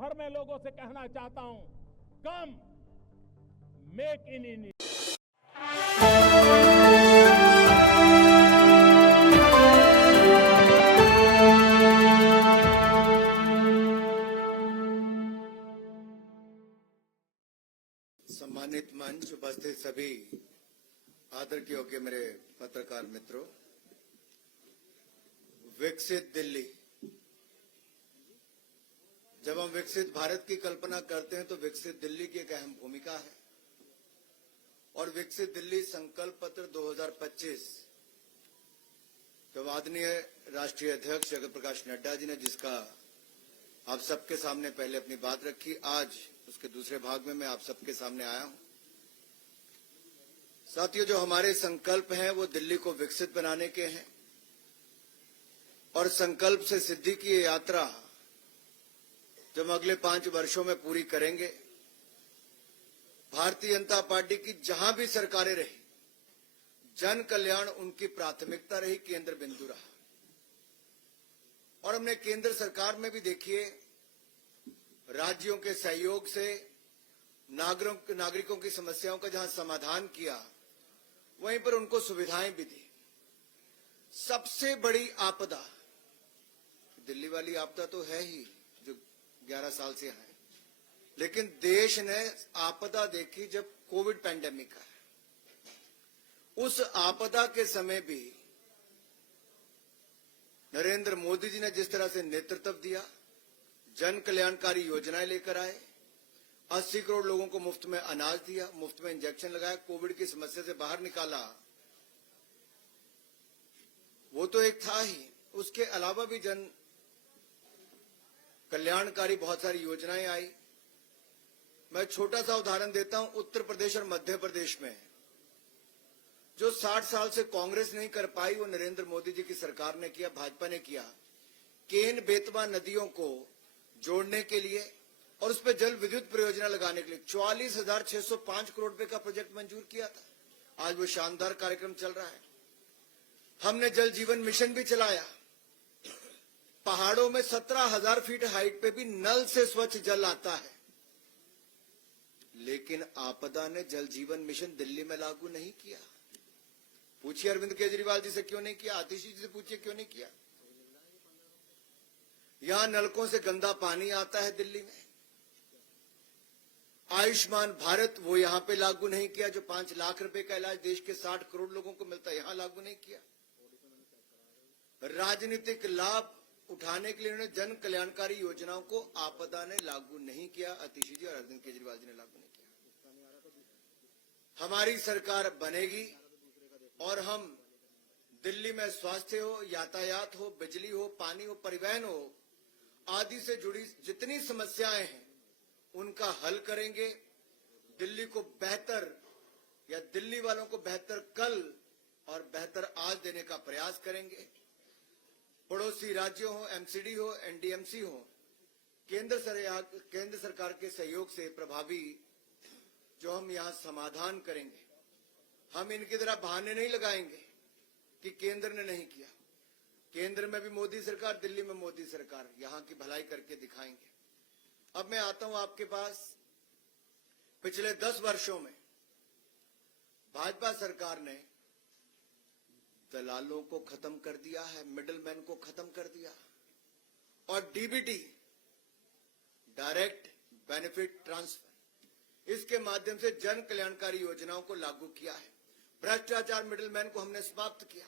भर में लोगों से कहना चाहता हूं, कम मेक इन इंडिया। सम्मानित मंच, उपस्थित सभी आदर के योग्य मेरे पत्रकार मित्रों, विकसित दिल्ली, जब हम विकसित भारत की कल्पना करते हैं तो विकसित दिल्ली की एक अहम भूमिका है। और विकसित दिल्ली संकल्प पत्र 2025 जब आदरणीय राष्ट्रीय अध्यक्ष जगत प्रकाश नड्डा जी ने जिसका आप सबके सामने पहले अपनी बात रखी, आज उसके दूसरे भाग में मैं आप सबके सामने आया हूं। साथियों, जो हमारे संकल्प हैं वो दिल्ली को विकसित बनाने के हैं और संकल्प से सिद्धि की ये यात्रा जब हम अगले 5 वर्षों में पूरी करेंगे, भारतीय जनता पार्टी की जहां भी सरकारें रही, जन कल्याण उनकी प्राथमिकता रही, केंद्र बिंदु रहा। और हमने केंद्र सरकार में भी देखिए राज्यों के सहयोग से नागरिकों की समस्याओं का जहां समाधान किया, वहीं पर उनको सुविधाएं भी दी। सबसे बड़ी आपदा दिल्ली वाली आपदा तो है ही जो 11 साल से है, लेकिन देश ने आपदा देखी जब कोविड पैंडेमिक है। उस आपदा के समय भी नरेंद्र मोदी जी ने जिस तरह से नेतृत्व दिया, जन कल्याणकारी योजनाएं लेकर आए, 80 करोड़ लोगों को मुफ्त में अनाज दिया, मुफ्त में इंजेक्शन लगाया, कोविड की समस्या से बाहर निकाला, वो तो एक था ही। उसके अलावा भी जन कल्याणकारी बहुत सारी योजनाएं आई। मैं छोटा सा उदाहरण देता हूं, उत्तर प्रदेश और मध्य प्रदेश में जो 60 साल से कांग्रेस नहीं कर पाई, वो नरेंद्र मोदी जी की सरकार ने किया, भाजपा ने किया। केन बेतवा नदियों को जोड़ने के लिए और उस पर जल विद्युत परियोजना लगाने के लिए 44,605 करोड़ रुपए का प्रोजेक्ट मंजूर किया था। आज वो शानदार कार्यक्रम चल रहा है। हमने जल जीवन मिशन भी चलाया। पहाड़ों में 17,000 फीट हाइट पे भी नल से स्वच्छ जल आता है, लेकिन आपदा ने जल जीवन मिशन दिल्ली में लागू नहीं किया। पूछिए अरविंद केजरीवाल जी से क्यों नहीं किया, आतिशी जी से पूछिए क्यों नहीं किया। यहां नलकों से गंदा पानी आता है दिल्ली में। आयुष्मान भारत वो यहां पे लागू नहीं किया, जो 5 लाख रुपए का इलाज देश के 60 करोड़ लोगों को मिलता है, यहां लागू नहीं किया। राजनीतिक लाभ उठाने के लिए उन्होंने जन कल्याणकारी योजनाओं को आपदा ने लागू नहीं किया, आतिशी जी और अरविंद केजरीवाल जी ने लागू नहीं किया। हमारी सरकार बनेगी और हम दिल्ली में स्वास्थ्य हो, यातायात हो, बिजली हो, पानी हो, परिवहन हो, आदि से जुड़ी जितनी समस्याएं हैं उनका हल करेंगे। दिल्ली को बेहतर या दिल्ली वालों को बेहतर कल और बेहतर आज देने का प्रयास करेंगे। पड़ोसी राज्यों हो, एमसीडी हो, एनडीएमसी हो, केंद्र सरकार के सहयोग से प्रभावी जो हम यहां समाधान करेंगे, हम इनकी तरह बहाने नहीं लगाएंगे कि केंद्र ने नहीं किया। केंद्र में भी मोदी सरकार, दिल्ली में मोदी सरकार, यहां की भलाई करके दिखाएंगे। अब मैं आता हूं आपके पास। पिछले 10 वर्षों में भाजपा सरकार ने दलालों को खत्म कर दिया है, मिडलमैन को खत्म कर दिया और डीबीटी, डायरेक्ट बेनिफिट ट्रांसफर, इसके माध्यम से जन कल्याणकारी योजनाओं को लागू किया है। भ्रष्टाचार, मिडलमैन को हमने समाप्त किया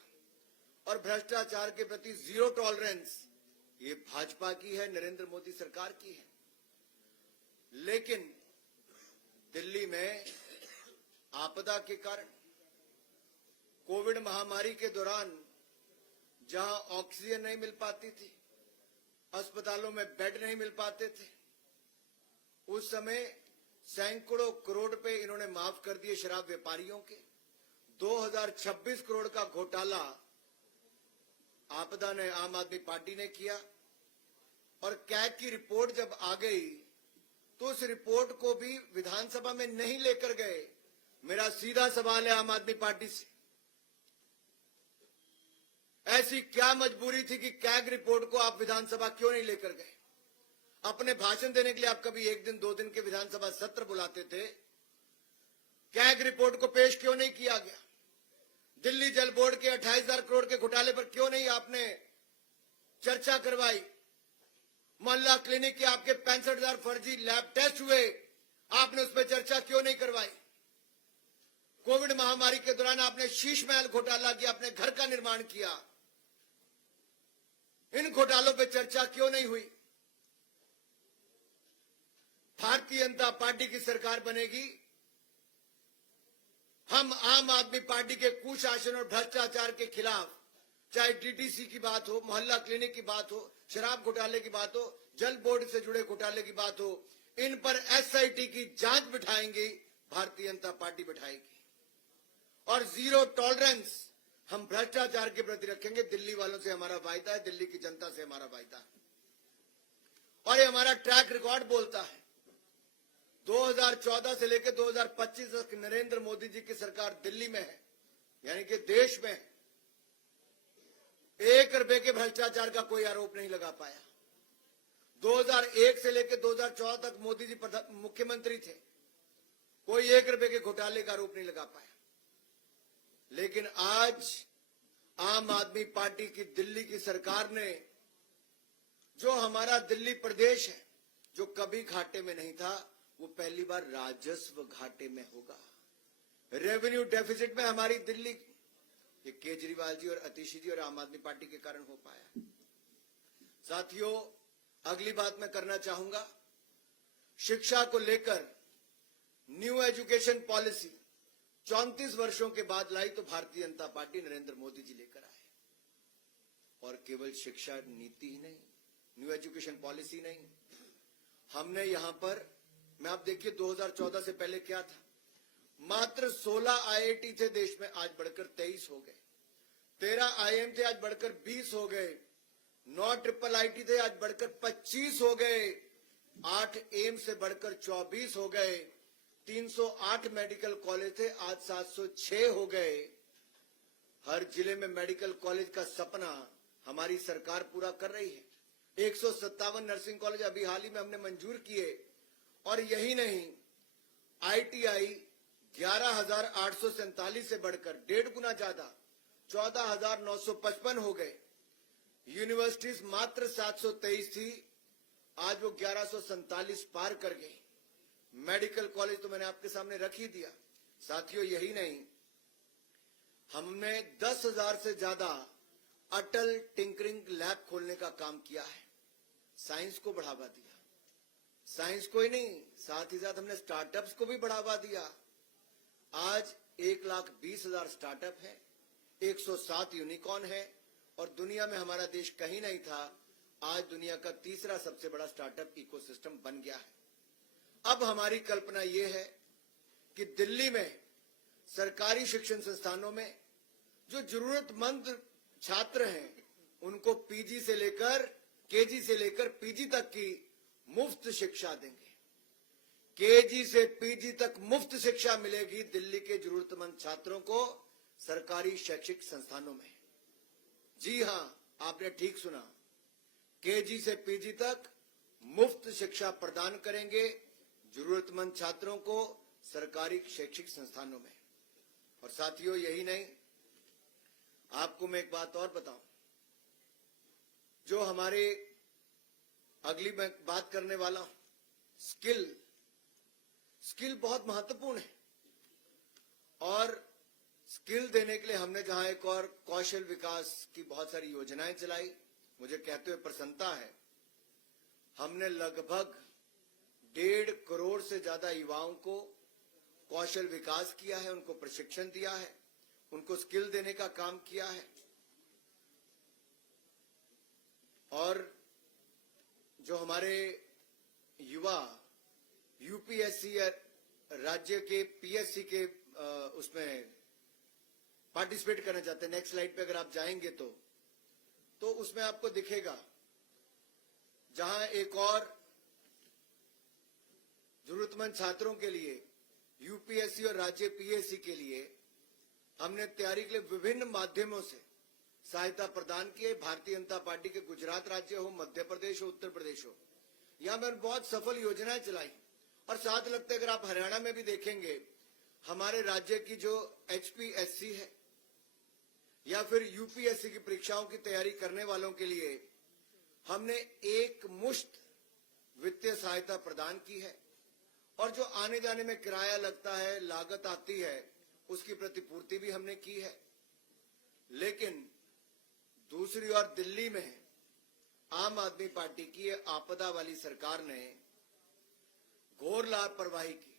और भ्रष्टाचार के प्रति जीरो टॉलरेंस ये भाजपा की है, नरेंद्र मोदी सरकार की है। लेकिन दिल्ली में आपदा के कारण, कोविड महामारी के दौरान जहां ऑक्सीजन नहीं मिल पाती थी, अस्पतालों में बेड नहीं मिल पाते थे, उस समय सैकड़ों करोड़ रुपए इन्होंने माफ कर दिए शराब व्यापारियों के। 2026 करोड़ का घोटाला आपदा ने, आम आदमी पार्टी ने किया और कैग की रिपोर्ट जब आ गई तो उस रिपोर्ट को भी विधानसभा में नहीं लेकर गए। मेरा सीधा सवाल है आम आदमी पार्टी से, ऐसी क्या मजबूरी थी कि कैग रिपोर्ट को आप विधानसभा क्यों नहीं लेकर गए? अपने भाषण देने के लिए आप कभी एक दिन 2 दिन के विधानसभा सत्र बुलाते थे, कैग रिपोर्ट को पेश क्यों नहीं किया गया? दिल्ली जल बोर्ड के 28,000 करोड़ के घोटाले पर क्यों नहीं आपने चर्चा करवाई? मोहल्ला क्लिनिक के आपके 65,000 फर्जी लैब टेस्ट हुए, आपने उस पर चर्चा क्यों नहीं करवाई? कोविड महामारी के दौरान आपने शीश महल घोटाला किया, अपने घर का निर्माण किया, इन घोटालों पर चर्चा क्यों नहीं हुई? भारतीय जनता पार्टी की सरकार बनेगी, हम आम आदमी पार्टी के कुशासन और भ्रष्टाचार के खिलाफ, चाहे डीटीसी की बात हो, मोहल्ला क्लिनिक की बात हो, शराब घोटाले की बात हो, जल बोर्ड से जुड़े घोटाले की बात हो, इन पर एसआईटी की जांच बिठाएंगे, भारतीय जनता पार्टी बिठाएगी। और जीरो टॉलरेंस हम भ्रष्टाचार के प्रति रखेंगे। दिल्ली वालों से हमारा वायदा है, दिल्ली की जनता से हमारा वायदा है, और ये हमारा ट्रैक रिकॉर्ड बोलता है। 2014 से लेकर 2025 तक नरेंद्र मोदी जी की सरकार दिल्ली में है, यानी कि देश में 1 रुपए के भ्रष्टाचार का कोई आरोप नहीं लगा पाया। 2001 से लेकर 2014 तक मोदी जी मुख्यमंत्री थे, कोई 1 रुपए के घोटाले का आरोप नहीं लगा पाया। लेकिन आज आम आदमी पार्टी की दिल्ली की सरकार ने, जो हमारा दिल्ली प्रदेश है, जो कभी घाटे में नहीं था, वो पहली बार राजस्व घाटे में होगा। रेवेन्यू डेफिसिट में हमारी दिल्ली, ये केजरीवाल जी और आतिशी जी और आम आदमी पार्टी के कारण हो पाया। साथियों, अगली बात मैं करना चाहूंगा, शिक्षा को लेकर न्यू एजुकेशन पॉलिसी 34 वर्षों के बाद लाई तो भारतीय जनता पार्टी नरेंद्र मोदी जी लेकर आए। और केवल शिक्षा नीति ही नहीं, न्यू एजुकेशन पॉलिसी नहीं, हमने यहां पर, मैं आप देखिए 2014 से पहले क्या था, मात्र 16 आईआईटी थे देश में, आज बढ़कर 23 हो गए। 13 आईएम थे, आज बढ़कर 20 हो गए। 9 ट्रिपल आईटी थे, आज बढ़कर 25 हो गए। 8 एम्स से बढ़कर 24 हो गए। 308 मेडिकल कॉलेज थे, आज 706 हो गए। हर जिले में मेडिकल कॉलेज का सपना हमारी सरकार पूरा कर रही है। 157 नर्सिंग कॉलेज अभी हाल ही में हमने मंजूर किए। और यही नहीं, आईटीआई 11,847 से बढ़कर 1.5 गुना ज्यादा 14,955 हो गए। यूनिवर्सिटीज मात्र 723 थी, आज वो 1147 पार कर गई। मेडिकल कॉलेज तो मैंने आपके सामने रख ही दिया। साथियों, यही नहीं, हमने 10,000 से ज्यादा अटल टिंकरिंग लैब खोलने का काम किया है। साइंस को बढ़ावा दिया, साइंस को ही नहीं, साथ ही साथ हमने स्टार्टअप्स को भी बढ़ावा दिया। आज 1,20,000 स्टार्टअप है, 107 यूनिकॉर्न है, और दुनिया में हमारा देश कहीं नहीं था, आज दुनिया का तीसरा सबसे बड़ा स्टार्टअप इकोसिस्टम बन गया है। अब हमारी कल्पना यह है कि दिल्ली में सरकारी शिक्षण संस्थानों में जो जरूरतमंद छात्र हैं, उनको पीजी से लेकर केजी से लेकर पीजी तक की मुफ्त शिक्षा देंगे। केजी से पीजी तक मुफ्त शिक्षा मिलेगी दिल्ली के जरूरतमंद छात्रों को सरकारी शैक्षिक संस्थानों में। जी हां, आपने ठीक सुना, केजी से पीजी तक मुफ्त शिक्षा प्रदान करेंगे जरूरतमंद छात्रों को सरकारी शैक्षिक संस्थानों में। और साथियों, यही नहीं, आपको मैं एक बात और बताऊं, जो हमारे अगली मैं बात करने वाला हूं, स्किल बहुत महत्वपूर्ण है। और स्किल देने के लिए हमने जहां एक और कौशल विकास की बहुत सारी योजनाएं चलाई, मुझे कहते हुए प्रसन्नता है, हमने लगभग 1.5 करोड़ से ज्यादा युवाओं को कौशल विकास किया है, उनको प्रशिक्षण दिया है, उनको स्किल देने का काम किया है। और जो हमारे युवा यूपीएससी या राज्य के पीएससी के उसमें पार्टिसिपेट करना चाहते हैं, नेक्स्ट स्लाइड पे अगर आप जाएंगे तो उसमें आपको दिखेगा, जहां एक और जरूरतमंद छात्रों के लिए यूपीएससी और राज्य पीएससी के लिए हमने तैयारी के लिए विभिन्न माध्यमों से सहायता प्रदान की है। भारतीय जनता पार्टी के गुजरात राज्य हो, मध्य प्रदेश हो, उत्तर प्रदेश हो, यहाँ पर बहुत सफल योजनाएं चलाई। और साथ लगता है अगर आप हरियाणा में भी देखेंगे, हमारे राज्य की जो HPSC है या फिर UPSC की परीक्षाओं की तैयारी करने वालों के लिए हमने एक मुश्त वित्तीय सहायता प्रदान की है। और जो आने जाने में किराया लगता है, लागत आती है, उसकी प्रतिपूर्ति भी हमने की है। लेकिन दूसरी ओर दिल्ली में आम आदमी पार्टी की आपदा वाली सरकार ने घोर लापरवाही की।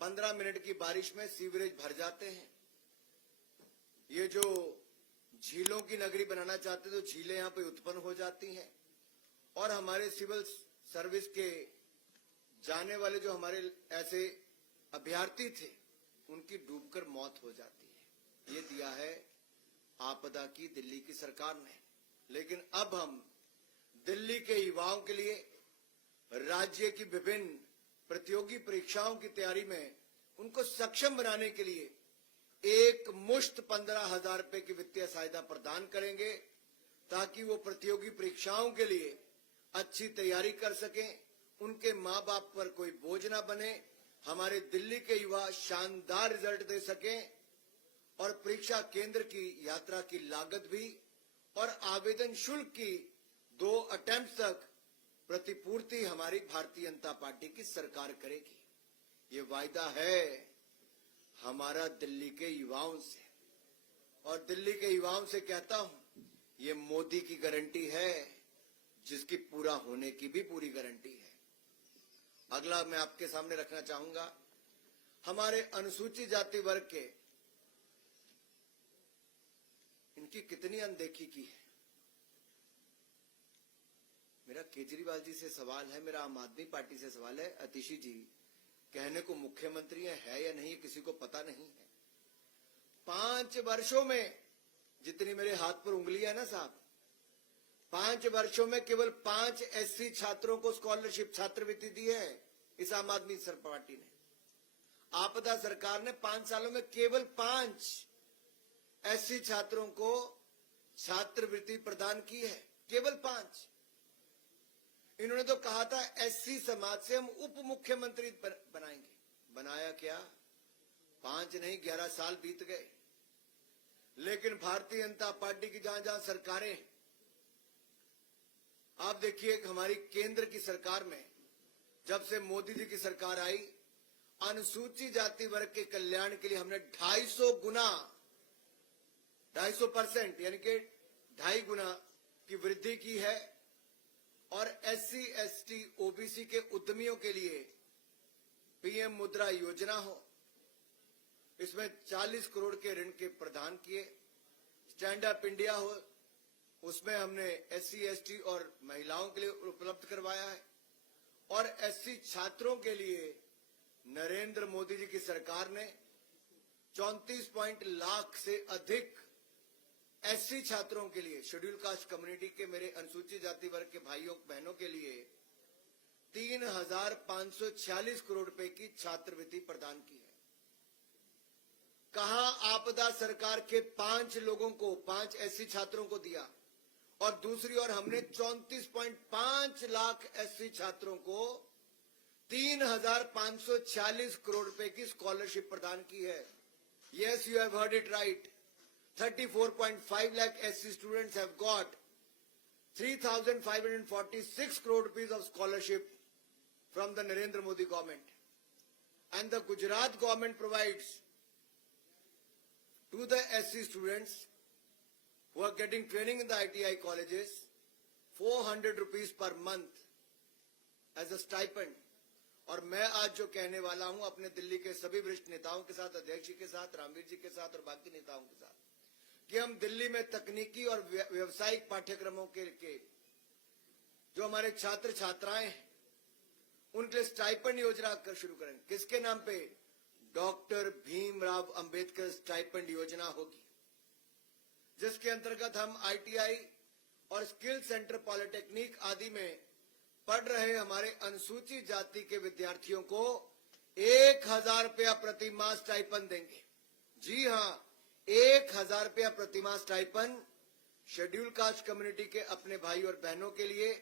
15 मिनट की बारिश में सीवरेज भर जाते हैं। ये जो झीलों की नगरी बनाना चाहते तो झीलें यहां पे उत्पन्न हो जाती हैं। और हमारे सिविल सर्विस के जाने वाले जो हमारे ऐसे अभ्यर्थी थे, उनकी डूबकर मौत हो जाती है। ये दिया है आपदा की दिल्ली की सरकार ने। लेकिन अब हम दिल्ली के युवाओं के लिए राज्य की विभिन्न प्रतियोगी परीक्षाओं की तैयारी में उनको सक्षम बनाने के लिए एक मुश्त 15,000 रुपए की वित्तीय सहायता प्रदान करेंगे, ताकि वो प्रतियोगी परीक्षाओं के लिए अच्छी तैयारी कर सकें, उनके मां बाप पर कोई बोझ ना बने, हमारे दिल्ली के युवा शानदार रिजल्ट दे सकें और परीक्षा केंद्र की यात्रा की लागत भी और आवेदन शुल्क की 2 अटेम्प्ट तक प्रतिपूर्ति हमारी भारतीय जनता पार्टी की सरकार करेगी। ये वायदा है हमारा दिल्ली के युवाओं से। और दिल्ली के युवाओं से कहता हूं, ये मोदी की गारंटी है, जिसकी पूरा होने की भी पूरी गारंटी है। अगला मैं आपके सामने रखना चाहूंगा, हमारे अनुसूचित जाति वर्ग के इनकी कितनी अनदेखी की है। मेरा केजरीवाल जी से सवाल है, मेरा आम आदमी पार्टी से सवाल है, अतिशी जी कहने को मुख्यमंत्री है या नहीं किसी को पता नहीं है। 5 वर्षों में जितनी मेरे हाथ पर उंगली है ना साहब, 5 वर्षों में केवल 5 SC छात्रों को स्कॉलरशिप छात्रवृत्ति दी है इस आम आदमी पार्टी ने। आपदा सरकार ने 5 सालों में केवल 5 SC छात्रों को छात्रवृत्ति प्रदान की है, केवल 5। इन्होंने तो कहा था SC समाज से हम उप मुख्यमंत्री बनाएंगे। बनाया क्या? 5 नहीं 11 साल बीत गए। लेकिन भारतीय जनता पार्टी की जहां जहां सरकारें, आप देखिए हमारी केंद्र की सरकार में जब से मोदी जी की सरकार आई, अनुसूचित जाति वर्ग के कल्याण के लिए हमने 250 गुना 250% यानी कि 2.5 गुना की वृद्धि की है। और SC ST OBC के उद्यमियों के लिए PM मुद्रा योजना हो, इसमें 40 करोड़ के ऋण के प्रदान किए। स्टैंड अप इंडिया हो, उसमें हमने SC ST और महिलाओं के लिए उपलब्ध करवाया है। और SC छात्रों के लिए नरेंद्र मोदी जी की सरकार ने 34 लाख से अधिक SC छात्रों के लिए, शेड्यूल कास्ट कम्युनिटी के मेरे अनुसूचित जाति वर्ग के भाइयों बहनों के लिए 3,546 करोड़ रुपए की छात्रवृत्ति प्रदान की है। कहा आपदा सरकार के 5 लोगों को, 5 SC छात्रों को दिया, और दूसरी ओर हमने 34.5 लाख SC छात्रों को 3,546 करोड़ रुपए की स्कॉलरशिप प्रदान की है। Yes, you have heard it right. 34.5 lakh SC students have got 3,546 crore rupees of scholarship from the Narendra Modi government. And the Gujarat government provides to the SC students who are getting training in the ITI colleges 400 rupees per month as a stipend. और मैं आज जो कहने वाला हूं अपने दिल्ली के सभी वरिष्ठ नेताओं के साथ, अध्यक्ष जी के साथ, रामवीर जी के साथ और बाकी नेताओं के साथ, कि हम दिल्ली में तकनीकी और व्यावसायिक पाठ्यक्रमों के जो हमारे छात्र छात्राएं हैं, उनके लिए स्टाइपेंड योजना शुरू करेंगे। किसके नाम पे? डॉक्टर भीमराव अंबेडकर स्टाइपेंड योजना होगी, जिसके अंतर्गत हम ITI और स्किल सेंटर पॉलिटेक्निक आदि में पढ़ रहे हमारे अनुसूचित जाति के विद्यार्थियों को 1,000 रुपया प्रति माह स्टाइपेंड देंगे। जी हां, 1,000 रुपया प्रति माह स्टाइपेंड शेड्यूल कास्ट कम्युनिटी के अपने भाई और बहनों के लिए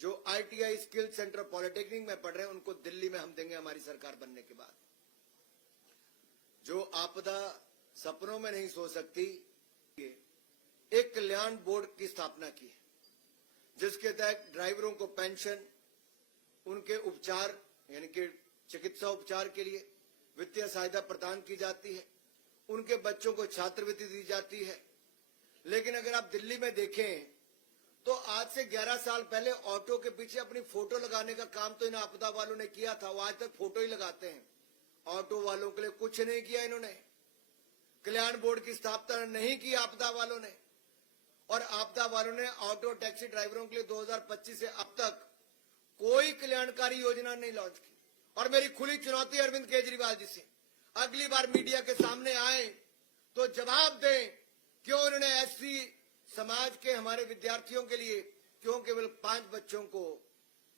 जो ITI स्किल सेंटर पॉलिटेक्निक में पढ़ रहे हैं उनको दिल्ली में हम देंगे हमारी सरकार बनने के बाद। जो आपदा सपनों में नहीं सो सकती, एक कल्याण बोर्ड की स्थापना की है जिसके तहत ड्राइवरों को पेंशन, उनके उपचार यानी कि चिकित्सा उपचार के लिए वित्तीय सहायता प्रदान की जाती है, उनके बच्चों को छात्रवृत्ति दी जाती है। लेकिन अगर आप दिल्ली में देखें तो आज से 11 साल पहले ऑटो के पीछे अपनी फोटो लगाने का काम तो इन आपदा वालों ने किया था, वो आज तक फोटो ही लगाते हैं। ऑटो वालों के लिए कुछ नहीं किया इन्होंने, कल्याण बोर्ड की स्थापना नहीं की आपदा वालों ने, और आपदा वालों ने ऑटो टैक्सी ड्राइवरों के लिए 2025 से अब तक कोई कल्याणकारी योजना नहीं लॉन्च की। और मेरी खुली चुनौती अरविंद केजरीवाल जी से, अगली बार मीडिया के सामने आए तो जवाब दें क्यों उन्होंने एससी समाज के हमारे विद्यार्थियों के लिए क्यों केवल 5 बच्चों को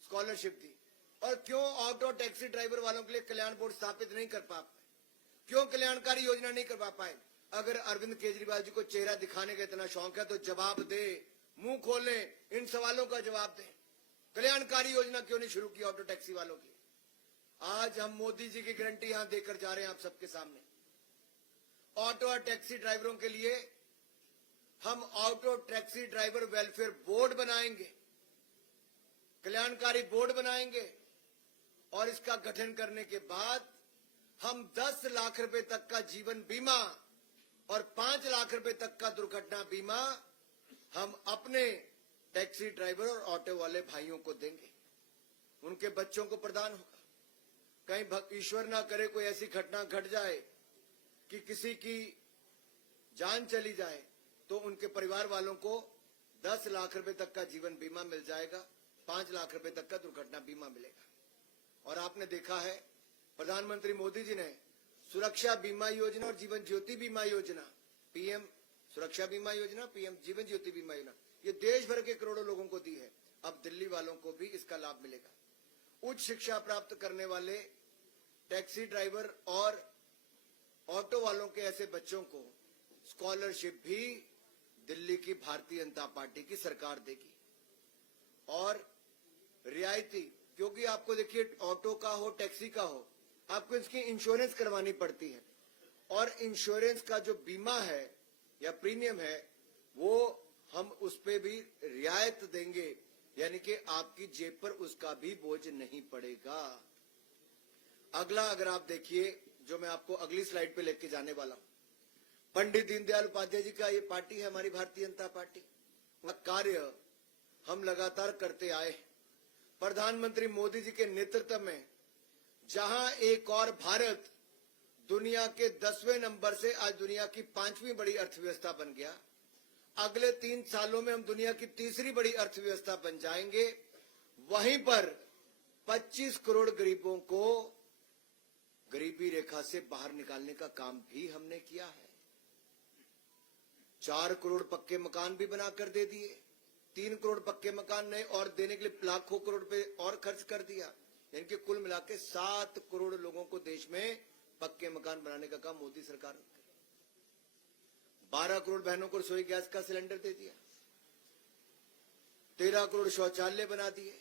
स्कॉलरशिप दी, और क्यों ऑटो टैक्सी ड्राइवर वालों के लिए कल्याण बोर्ड स्थापित नहीं कर पा पाए, क्यों कल्याणकारी योजना नहीं कर पाए। अगर अरविंद केजरीवाल जी को चेहरा दिखाने का इतना शौक है तो जवाब दे, मुंह खोलें, इन सवालों का जवाब दें। कल्याणकारी योजना क्यों नहीं शुरू की ऑटो टैक्सी वालों की? आज हम मोदी जी की गारंटी यहां देकर जा रहे हैं आप सबके सामने। ऑटो और टैक्सी ड्राइवरों के लिए हम auto taxi driver welfare board बनाएंगे, कल्याणकारी बोर्ड बनाएंगे, और इसका गठन करने के बाद हम 10 लाख रुपए तक का जीवन बीमा और 5 लाख रुपए तक का दुर्घटना बीमा हम अपने टैक्सी ड्राइवर और ऑटो वाले भाइयों को देंगे, उनके बच्चों को प्रदान होगा। कहीं ईश्वर ना करे कोई ऐसी घटना घट जाए कि किसी की जान चली जाए तो उनके परिवार वालों को 10 लाख रुपए तक का जीवन बीमा मिल जाएगा, 5 लाख रुपए तक का दुर्घटना बीमा मिलेगा। और आपने देखा है प्रधानमंत्री मोदी जी ने सुरक्षा बीमा योजना और जीवन ज्योति बीमा योजना, पीएम सुरक्षा बीमा योजना, पीएम जीवन ज्योति बीमा योजना, ये देश भर के करोड़ों लोगों को दी है। अब दिल्ली वालों को भी इसका लाभ मिलेगा। उच्च शिक्षा प्राप्त करने वाले टैक्सी ड्राइवर और ऑटो वालों के ऐसे बच्चों को स्कॉलरशिप भी दिल्ली की भारतीय जनता पार्टी की सरकार देगी, और रियायती, क्योंकि आपको देखिए ऑटो का हो टैक्सी का हो आपको इसकी इंश्योरेंस करवानी पड़ती है, और इंश्योरेंस का जो बीमा है या प्रीमियम है वो हम उस पे भी रियायत देंगे, यानी कि आपकी जेब पर उसका भी बोझ नहीं पड़ेगा। अगला अगर आप देखिए जो मैं आपको अगली स्लाइड पे लेके जाने वाला हूं, पंडित दीनदयाल उपाध्याय जी का ये पार्टी है हमारी भारतीय जनता पार्टी, कार्य हम लगातार करते आए हैं। प्रधानमंत्री मोदी जी के नेतृत्व में जहां एक और भारत दुनिया के 10वें नंबर से आज दुनिया की 5वीं बड़ी अर्थव्यवस्था बन गया, अगले 3 सालों में हम दुनिया की 3री बड़ी अर्थव्यवस्था बन जाएंगे। वहीं पर 25 करोड़ गरीबों को गरीबी रेखा से बाहर निकालने का काम भी हमने किया है। 4 करोड़ पक्के मकान भी बनाकर दे दिए, 3 करोड़ पक्के मकान नए और देने के लिए लाखों करोड़ रुपए और खर्च कर दिया, यानी कि कुल मिला के 7 करोड़ लोगों को देश में पक्के मकान बनाने का काम मोदी सरकार ने किया। 12 करोड़ बहनों को रसोई गैस का सिलेंडर दे दिया, 13 करोड़ शौचालय बना दिए,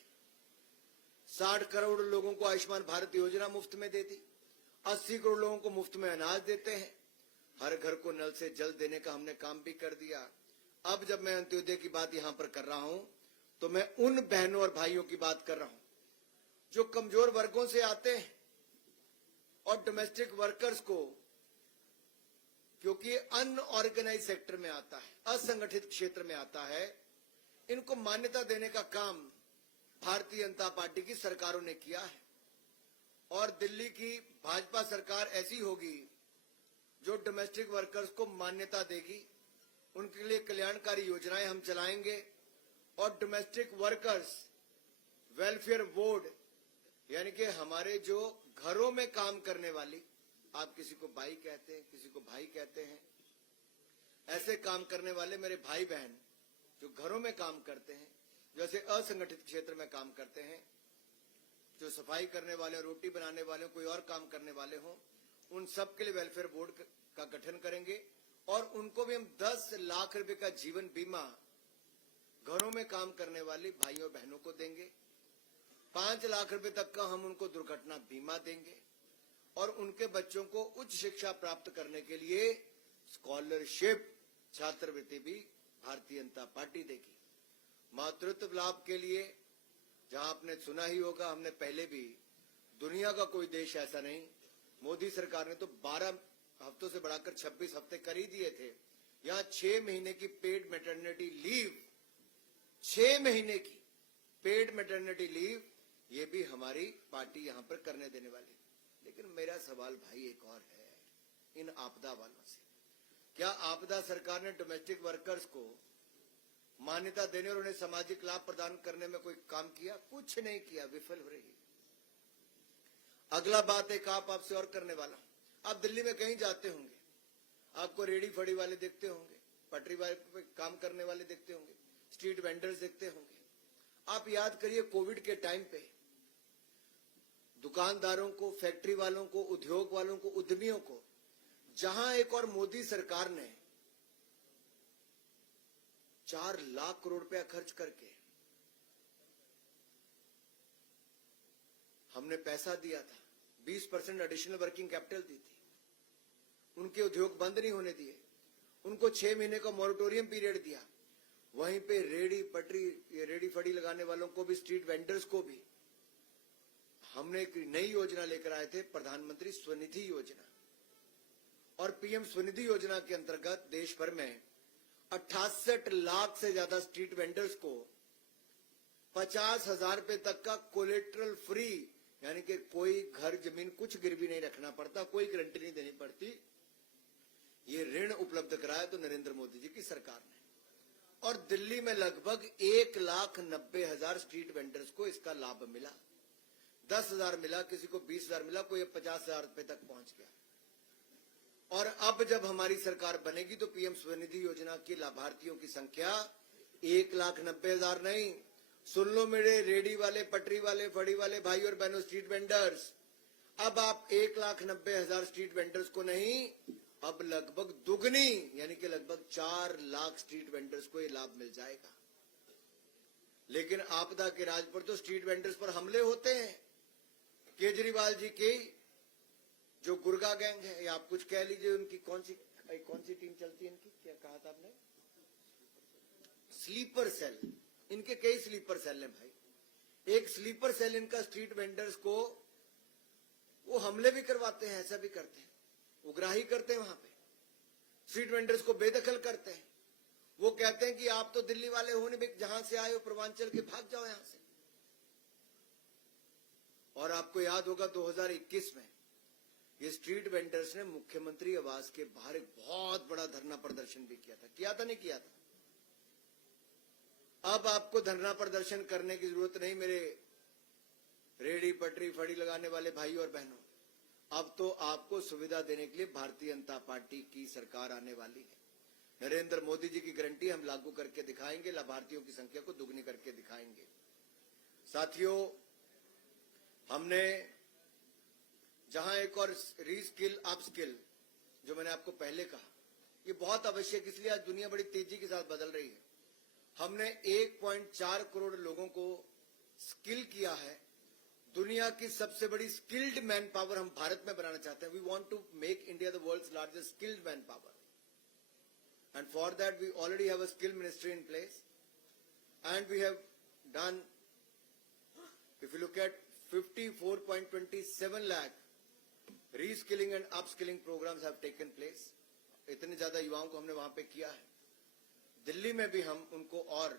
60 करोड़ लोगों को आयुष्मान भारत योजना मुफ्त में दे दी, 80 करोड़ लोगों को मुफ्त में अनाज देते हैं, हर घर को नल से जल देने का हमने काम भी कर दिया। अब जब मैं अंत्योदय की बात यहां पर कर रहा हूं तो मैं उन बहनों और भाइयों की बात कर रहा हूं जो कमजोर वर्गों से आते हैं और डोमेस्टिक वर्कर्स को, क्योंकि अनऑर्गेनाइज सेक्टर में आता है, असंगठित क्षेत्र में आता है, इनको मान्यता देने का काम भारतीय जनता पार्टी की सरकारों ने किया है। और दिल्ली की भाजपा सरकार ऐसी होगी जो डोमेस्टिक वर्कर्स को मान्यता देगी, उनके लिए कल्याणकारी योजनाएं हम चलाएंगे, और डोमेस्टिक वर्कर्स वेलफेयर बोर्ड, यानी कि हमारे जो घरों में काम करने वाली, आप किसी को बाई कहते हैं, किसी को भाई कहते हैं, ऐसे काम करने वाले मेरे भाई बहन जो घरों में काम करते हैं, जैसे असंगठित क्षेत्र में काम करते हैं, जो सफाई करने वाले, रोटी बनाने वाले, कोई और काम करने वाले हों, उन सब के लिए वेलफेयर बोर्ड का गठन करेंगे, और उनको भी हम 10 लाख रुपए का जीवन बीमा घरों में काम करने वाली भाइयों बहनों को देंगे। 5 लाख रुपए तक का हम उनको दुर्घटना बीमा देंगे और उनके बच्चों को उच्च शिक्षा प्राप्त करने के लिए स्कॉलरशिप छात्रवृत्ति भी भारतीय जनता पार्टी देगी। मातृत्व लाभ के लिए जहां आपने सुना ही होगा, हमने पहले भी, दुनिया का कोई देश ऐसा नहीं, मोदी सरकार ने तो 12 हफ्तों से बढ़ाकर 26 हफ्ते कर ही दिए थे। यहाँ 6 महीने की पेड मैटरनिटी लीव, 6 महीने की पेड मैटरनिटी लीव, ये भी हमारी पार्टी यहाँ पर करने देने वाली। लेकिन मेरा सवाल भाई एक और है, इन आपदा वालों से, क्या आपदा सरकार ने डोमेस्टिक वर्कर्स को मान्यता देने और उन्हें सामाजिक लाभ प्रदान करने में कोई काम किया? कुछ नहीं किया, विफल हो रही। अगला बात एक आपसे और करने वाला, आप दिल्ली में कहीं जाते होंगे, आपको रेडी फड़ी वाले देखते होंगे, पटरी वाले पे काम करने वाले देखते होंगे, स्ट्रीट वेंडर्स देखते होंगे। आप याद करिए कोविड के टाइम पे दुकानदारों को, फैक्ट्री वालों को, उद्योग वालों को, उद्यमियों को, जहां एक और मोदी सरकार ने 4 लाख करोड़ रुपया खर्च करके हमने पैसा दिया था, 20% एडिशनल वर्किंग कैपिटल दी थी, उनके उद्योग बंद नहीं होने दिए, उनको 6 महीने का मॉरिटोरियम पीरियड दिया। वहीं पे रेडी पटरी, रेडी फड़ी लगाने वालों को भी, स्ट्रीट वेंडर्स को भी हमने एक नई योजना लेकर आए थे, प्रधानमंत्री स्वनिधि योजना। और पीएम स्वनिधि योजना के अंतर्गत देश भर में 68 लाख से ज्यादा स्ट्रीट वेंडर्स को 50,000 रुपए तक का कोलेटरल फ्री, यानी कि कोई घर जमीन कुछ गिरवी नहीं रखना पड़ता, कोई गारंटी नहीं देनी पड़ती, ये ऋण उपलब्ध कराया तो नरेंद्र मोदी जी की सरकार ने। और दिल्ली में लगभग 1,90,000 स्ट्रीट वेंडर्स को इसका लाभ मिला। 10,000 मिला, किसी को 20,000 मिला, कोई 50,000 रुपए तक पहुंच गया। और अब जब हमारी सरकार बनेगी तो पीएम स्वनिधि योजना के लाभार्थियों की संख्या 1,90,000 नहीं, सुन लो मेरे रेडी वाले, पटरी वाले, फड़ी वाले भाई और बहनों, स्ट्रीट वेंडर्स, अब आप 1,90,000 स्ट्रीट वेंडर्स को नहीं, अब लगभग दुगनी, यानी कि लगभग 4 लाख स्ट्रीट वेंडर्स को ये लाभ मिल जाएगा। लेकिन आपदा के राज पर तो स्ट्रीट वेंडर्स पर हमले होते हैं। केजरीवाल जी की जो गुर्गा गैंग है, या आप कुछ कह लीजिए, उनकी कौन सी टीम चलती है इनकी, क्या कहा था आपने? Sleeper cell. इनके कई स्लीपर सेल हैं भाई। एक स्लीपर सेल इनका स्ट्रीट वेंडर्स को वो हमले भी करवाते हैं, ऐसा भी करते हैं, उग्राही करते हैं, वहां पे स्ट्रीट वेंडर्स को बेदखल करते हैं। वो कहते हैं कि आप तो दिल्ली वाले हो नहीं, जहां से आए हो पूर्वांचल के, भाग जाओ यहां से। और आपको याद होगा 2021 में ये स्ट्रीट वेंडर्स ने मुख्यमंत्री आवास के बाहर एक बहुत बड़ा धरना प्रदर्शन भी किया था, नहीं किया था? अब आपको धरना प्रदर्शन करने की जरूरत नहीं मेरे रेडी पटरी फड़ी लगाने वाले भाई और बहनों। अब तो आपको सुविधा देने के लिए भारतीय जनता पार्टी की सरकार आने वाली है। नरेंद्र मोदी जी की गारंटी हम लागू करके दिखाएंगे, लाभार्थियों की संख्या को दुगनी करके दिखाएंगे। साथियों, हमने जहां एक और रीस्किल अपस्किल, जो मैंने आपको पहले कहा, ये बहुत आवश्यक, इसलिए आज दुनिया बड़ी तेजी के साथ बदल रही है। हमने 1.4 करोड़ लोगों को स्किल किया है। दुनिया की सबसे बड़ी स्किल्ड मैन पावर हम भारत में बनाना चाहते हैं। We want to make India the world's largest skilled manpower, and for that we already have a skill ministry in place, and we have done, if you look at 54.27 lakh reskilling and upskilling programmes have taken place. इतने ज्यादा युवाओं को हमने वहां पे किया है। दिल्ली में भी हम उनको और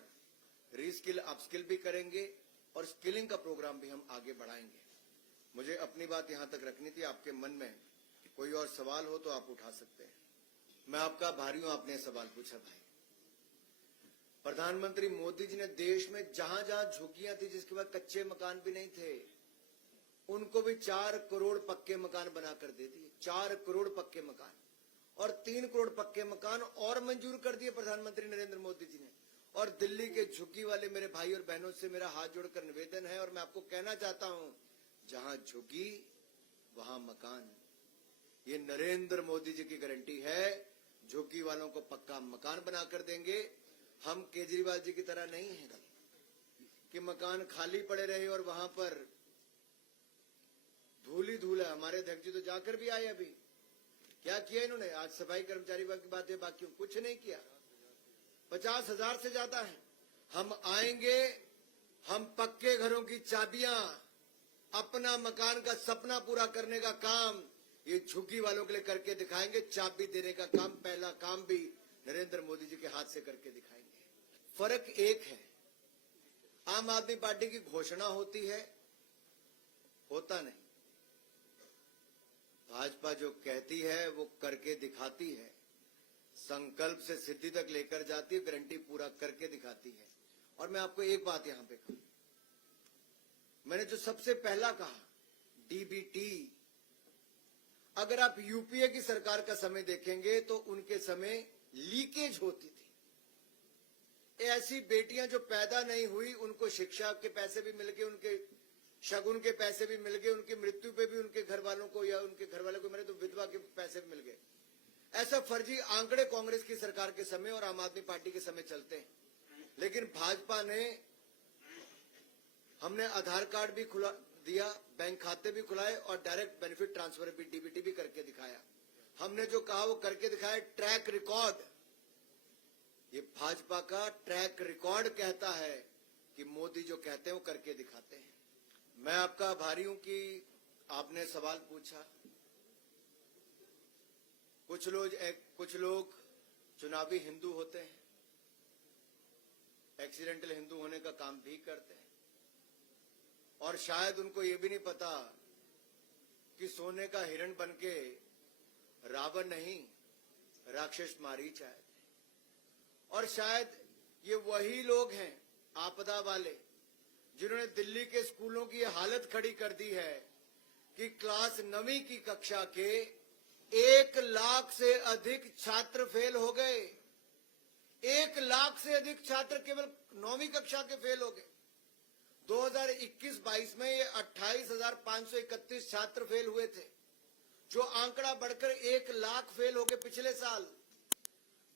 रीस्किल अपस्किल भी करेंगे और स्किलिंग का प्रोग्राम भी हम आगे बढ़ाएंगे। मुझे अपनी बात यहां तक रखनी थी। आपके मन में कोई और सवाल हो तो आप उठा सकते हैं। मैं आपका आभारी हूं, आपने सवाल पूछा भाई। प्रधानमंत्री मोदी जी ने देश में जहां जहां झुग्गियां थी, जिसके बाद कच्चे मकान भी नहीं थे, उनको भी 4 करोड़ पक्के मकान बनाकर दे दिए। 4 करोड़ पक्के मकान, और 3 करोड़ पक्के मकान और मंजूर कर दिए प्रधानमंत्री नरेंद्र मोदी जी ने। और दिल्ली के झुग्गी वाले मेरे भाई और बहनों से मेरा हाथ जोड़कर निवेदन है, और मैं आपको कहना चाहता हूं, जहां झुग्गी वहां मकान। ये नरेंद्र मोदी जी की गारंटी है। झुग्गी वालों को पक्का मकान बनाकर देंगे, हम केजरीवाल जी की तरह नहीं हैं कि मकान खाली पड़े रहे और वहां पर धूल ही धूल है। हमारे अध्यक्ष जी तो जाकर भी आए। अभी क्या किया इन्होंने? आज सफाई कर्मचारी की बात है, बाकी कुछ नहीं किया। 50,000 से ज्यादा है। हम आएंगे, हम पक्के घरों की चाबियां, अपना मकान का सपना पूरा करने का काम ये झुग्गी वालों के लिए करके दिखाएंगे। चाबी देने का काम, पहला काम भी नरेंद्र मोदी जी के हाथ से करके दिखाएंगे। फर्क एक है, आम आदमी पार्टी की घोषणा होती है, होता नहीं। भाजपा जो कहती है वो करके दिखाती है, संकल्प से सिद्धि तक लेकर जाती है, गारंटी पूरा करके दिखाती है। और मैं आपको एक बात यहां पे कहूं, मैंने जो सबसे पहला कहा डीबीटी, अगर आप यूपीए की सरकार का समय देखेंगे तो उनके समय लीकेज होती थी। ऐसी बेटियां जो पैदा नहीं हुई उनको शिक्षा के पैसे भी मिल गए, उनके शगुन के पैसे भी मिल गए, उनकी मृत्यु पे भी उनके घर वालों को या उनके घर वाले को मरे तो विधवा के पैसे भी मिल गए। ऐसा फर्जी आंकड़े कांग्रेस की सरकार के समय और आम आदमी पार्टी के समय चलते हैं। लेकिन भाजपा ने, हमने आधार कार्ड भी खुला दिया, बैंक खाते भी खुलाए और डायरेक्ट बेनिफिट ट्रांसफर भी, डीबीटी भी करके दिखाया। हमने जो कहा वो करके दिखाया। ट्रैक रिकॉर्ड, ये भाजपा का ट्रैक रिकॉर्ड कहता है कि मोदी जो कहते हैं वो करके दिखाते हैं। मैं आपका आभारी हूं कि आपने सवाल पूछा। कुछ लोग चुनावी हिंदू होते हैं, एक्सीडेंटल हिंदू होने का काम भी करते हैं और शायद उनको ये भी नहीं पता कि सोने का हिरण बनके रावण नहीं राक्षस मारीच आए थे। और शायद ये वही लोग हैं आपदा वाले जिन्होंने दिल्ली के स्कूलों की हालत खड़ी कर दी है कि क्लास 9वीं की कक्षा के 1 लाख से अधिक छात्र फेल हो गए। 1 लाख से अधिक छात्र केवल 9वीं कक्षा के फेल हो गए। 2021-22 में ये 28,531 छात्र फेल हुए थे, जो आंकड़ा बढ़कर 1 लाख फेल हो गए पिछले साल।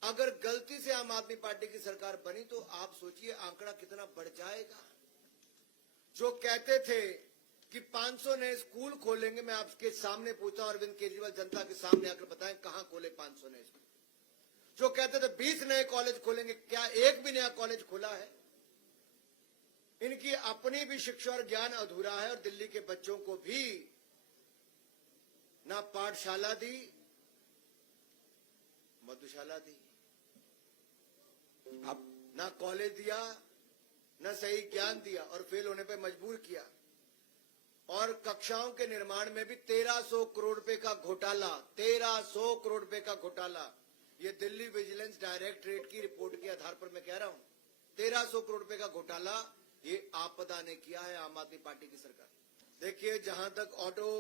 अगर गलती से आम आदमी पार्टी की सरकार बनी तो आप सोचिए आंकड़ा कितना बढ़ जाएगा। जो कहते थे कि 500 नए स्कूल खोलेंगे, मैं आपके सामने पूछता हूं, अरविंद केजरीवाल जनता के सामने आकर बताएं कहां खोले 500 नए स्कूल। जो कहते थे 20 नए कॉलेज खोलेंगे, क्या एक भी नया कॉलेज खोला है? इनकी अपनी भी शिक्षा और ज्ञान अधूरा है और दिल्ली के बच्चों को भी ना पाठशाला दी, मधुशाला दी, अब ना कॉलेज दिया, ना सही ज्ञान दिया और फेल होने पर मजबूर किया। और कक्षाओं के निर्माण में भी 1300 करोड़ रुपए का घोटाला, 1300 करोड़ रुपए का घोटाला। ये दिल्ली विजिलेंस डायरेक्टरेट की रिपोर्ट के आधार पर मैं कह रहा हूं, 1300 करोड़ रुपए का घोटाला ये आपदा ने किया है, आम आदमी पार्टी की सरकार। देखिए, जहां तक ऑटो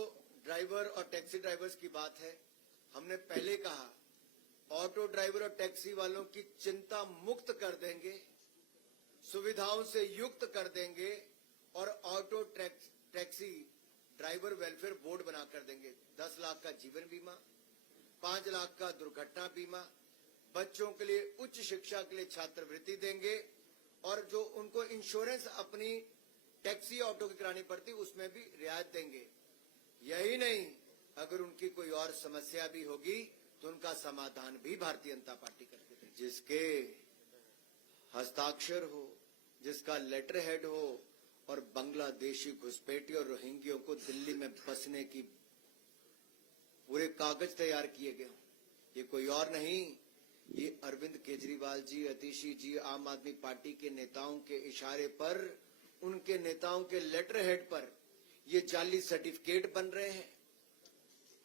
ड्राइवर और टैक्सी ड्राइवर्स की बात है, हमने पहले कहा ऑटो ड्राइवर और टैक्सी वालों की चिंता मुक्त कर देंगे, सुविधाओं से युक्त कर देंगे और auto taxi driver welfare board बना कर देंगे। 10 लाख का जीवन बीमा, 5 लाख का दुर्घटना बीमा, बच्चों के लिए उच्च शिक्षा के लिए छात्रवृत्ति देंगे और जो उनको इंश्योरेंस अपनी टैक्सी ऑटो की करानी पड़ती उसमें भी रियायत देंगे। यही नहीं, अगर उनकी कोई और समस्या भी होगी तो उनका समाधान भी भारतीय जनता पार्टी करके देगी। जिसके हस्ताक्षर हो, जिसका लेटर हेड हो और बांग्लादेशी घुसपैठी और रोहिंग्यों को दिल्ली में बसने की पूरे कागज तैयार किए गए, ये कोई और नहीं, ये अरविंद केजरीवाल जी, अतिशी जी, आम आदमी पार्टी के नेताओं के इशारे पर, उनके नेताओं के लेटर हेड पर ये जाली सर्टिफिकेट बन रहे हैं।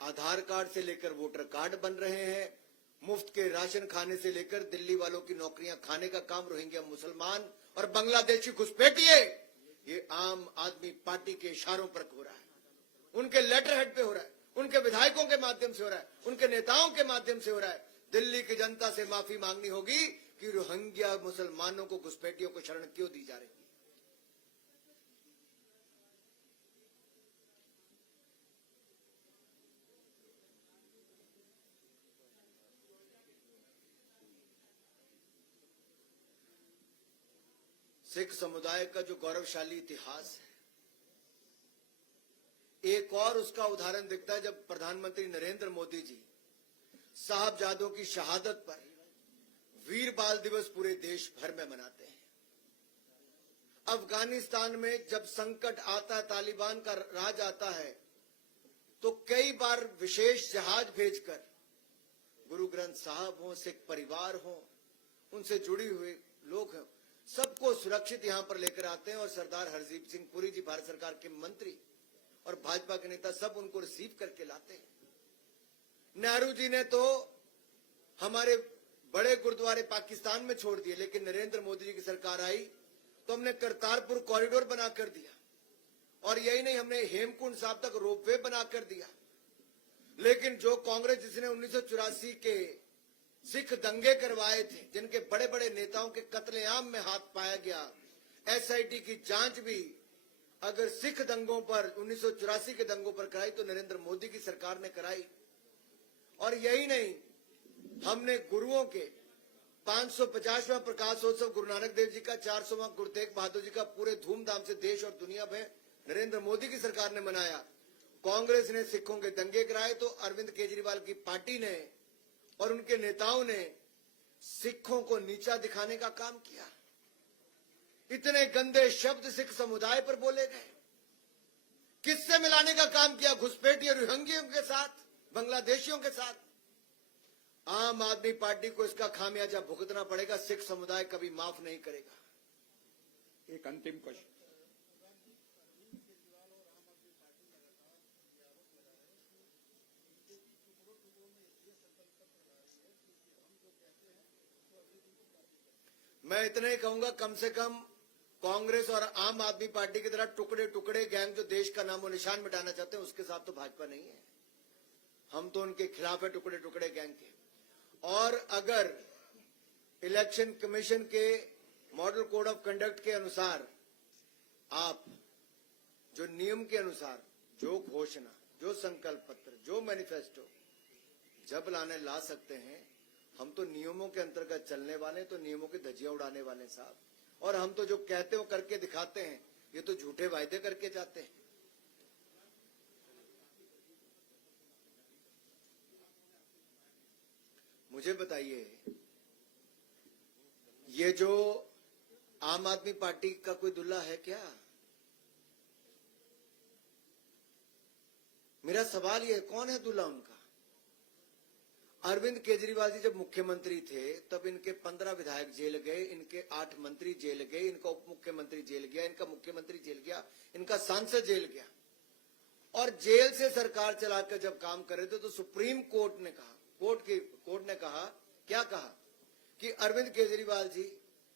आधार कार्ड से लेकर वोटर कार्ड बन रहे हैं, मुफ्त के राशन खाने से लेकर दिल्ली वालों की नौकरियां खाने का काम रोहिंग्या मुसलमान और बांग्लादेशी घुसपैठिए, ये आम आदमी पार्टी के इशारों पर हो रहा है, उनके लेटर हेड पे हो रहा है, उनके विधायकों के माध्यम से हो रहा है, उनके नेताओं के माध्यम से हो रहा है। दिल्ली की जनता से माफी मांगनी होगी कि रोहिंग्या मुसलमानों को, घुसपैठियों को शरण क्यों दी जा रही है। सिख समुदाय का जो गौरवशाली इतिहास है, एक और उसका उदाहरण दिखता है जब प्रधानमंत्री नरेंद्र मोदी जी साहबजादों की शहादत पर वीर बाल दिवस पूरे देश भर में मनाते हैं। अफगानिस्तान में जब संकट आता है, तालिबान का राज आता है, तो कई बार विशेष जहाज भेजकर गुरु ग्रंथ साहब हो, सिख परिवार हो, उनसे जुड़ी हुए लोग हैं, सबको सुरक्षित यहां पर लेकर आते हैं। और सरदार हरदीप सिंह पुरी जी, भारत सरकार के मंत्री और भाजपा के नेता, सब उनको रिसीव करके लाते हैं। नेहरू जी ने तो हमारे बड़े गुरुद्वारे पाकिस्तान में छोड़ दिए, लेकिन नरेंद्र मोदी जी की सरकार आई तो हमने करतारपुर कॉरिडोर बनाकर दिया। और यही नहीं, हमने हेमकुंड साहब तक रोपवे बनाकर दिया। लेकिन जो कांग्रेस जिसने 1984 के सिख दंगे करवाए थे, जिनके बड़े बड़े नेताओं के कत्लेआम में हाथ पाया गया, एसआईटी की जांच भी अगर सिख दंगों पर 1984 के दंगों पर कराई तो नरेंद्र मोदी की सरकार ने कराई। और यही नहीं, हमने गुरुओं के 550वां प्रकाशोत्सव गुरु नानक देव जी का, 400वां गुरु तेग बहादुर जी का पूरे धूमधाम से देश और दुनिया में नरेंद्र मोदी की सरकार ने मनाया। कांग्रेस ने सिखों के दंगे कराए तो अरविंद केजरीवाल की पार्टी ने और उनके नेताओं ने सिखों को नीचा दिखाने का काम किया। इतने गंदे शब्द सिख समुदाय पर बोले गए। किससे मिलाने का काम किया? घुसपैठियों, रोहिंग्यों के साथ, बांग्लादेशियों के साथ। आम आदमी पार्टी को इसका खामियाजा भुगतना पड़ेगा। सिख समुदाय कभी माफ नहीं करेगा। एक अंतिम क्वेश्चन। मैं इतना ही कहूंगा, कम से कम कांग्रेस और आम आदमी पार्टी की तरह टुकड़े टुकड़े गैंग जो देश का नामो निशान मिटाना चाहते हैं, उसके साथ तो भाजपा नहीं है। हम तो उनके खिलाफ है, टुकड़े टुकड़े गैंग के। और अगर इलेक्शन कमीशन के मॉडल कोड ऑफ कंडक्ट के अनुसार आप जो नियम के अनुसार जो घोषणा, जो संकल्प पत्र, जो मैनिफेस्टो जब लाने ला सकते हैं, हम तो नियमों के अंतर्गत चलने वाले, तो नियमों की धज्जियां उड़ाने वाले साहब। और हम तो जो कहते हो करके दिखाते हैं, ये तो झूठे वायदे करके जाते हैं। मुझे बताइए, ये जो आम आदमी पार्टी का कोई दुल्हा है क्या? मेरा सवाल ये, कौन है दुल्हा उनका? अरविंद केजरीवाल जी जब मुख्यमंत्री थे तब इनके 15 विधायक जेल गए, इनके 8 मंत्री जेल गए, इनका उप मुख्यमंत्री जेल गया, इनका मुख्यमंत्री जेल गया, इनका सांसद जेल गया। और जेल से सरकार चलाकर जब काम कर रहे थे तो सुप्रीम कोर्ट ने कहा, कोर्ट ने कहा, क्या कहा कि अरविंद केजरीवाल जी,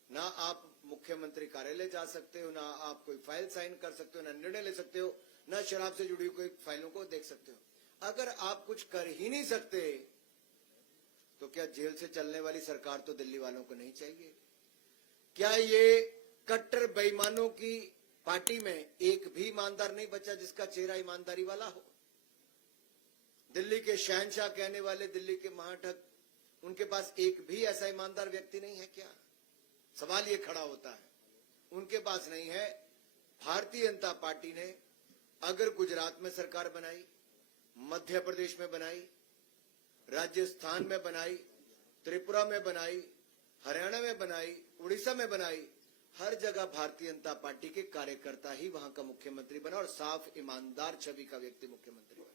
ना आप मुख्यमंत्री कार्यालय जा सकते हो, ना आप कोई फाइल साइन कर सकते हो, ना निर्णय ले सकते हो, ना शराब से जुड़ी हुई कोई फाइलों को देख सकते हो। अगर आप कुछ कर ही नहीं सकते तो क्या जेल से चलने वाली सरकार तो दिल्ली वालों को नहीं चाहिए? क्या ये कट्टर बेईमानों की पार्टी में एक भी ईमानदार नहीं बचा जिसका चेहरा ईमानदारी वाला हो? दिल्ली के शहंशाह कहने वाले, दिल्ली के महाठग, उनके पास एक भी ऐसा ईमानदार व्यक्ति नहीं है क्या? सवाल ये खड़ा होता है। उनके पास नहीं है। भारतीय जनता पार्टी ने अगर गुजरात में सरकार बनाई, मध्य प्रदेश में बनाई, राजस्थान में बनाई, त्रिपुरा में बनाई, हरियाणा में बनाई, उड़ीसा में बनाई, हर जगह भारतीय जनता पार्टी के कार्यकर्ता ही वहां का मुख्यमंत्री बना और साफ ईमानदार छवि का व्यक्ति मुख्यमंत्री बना।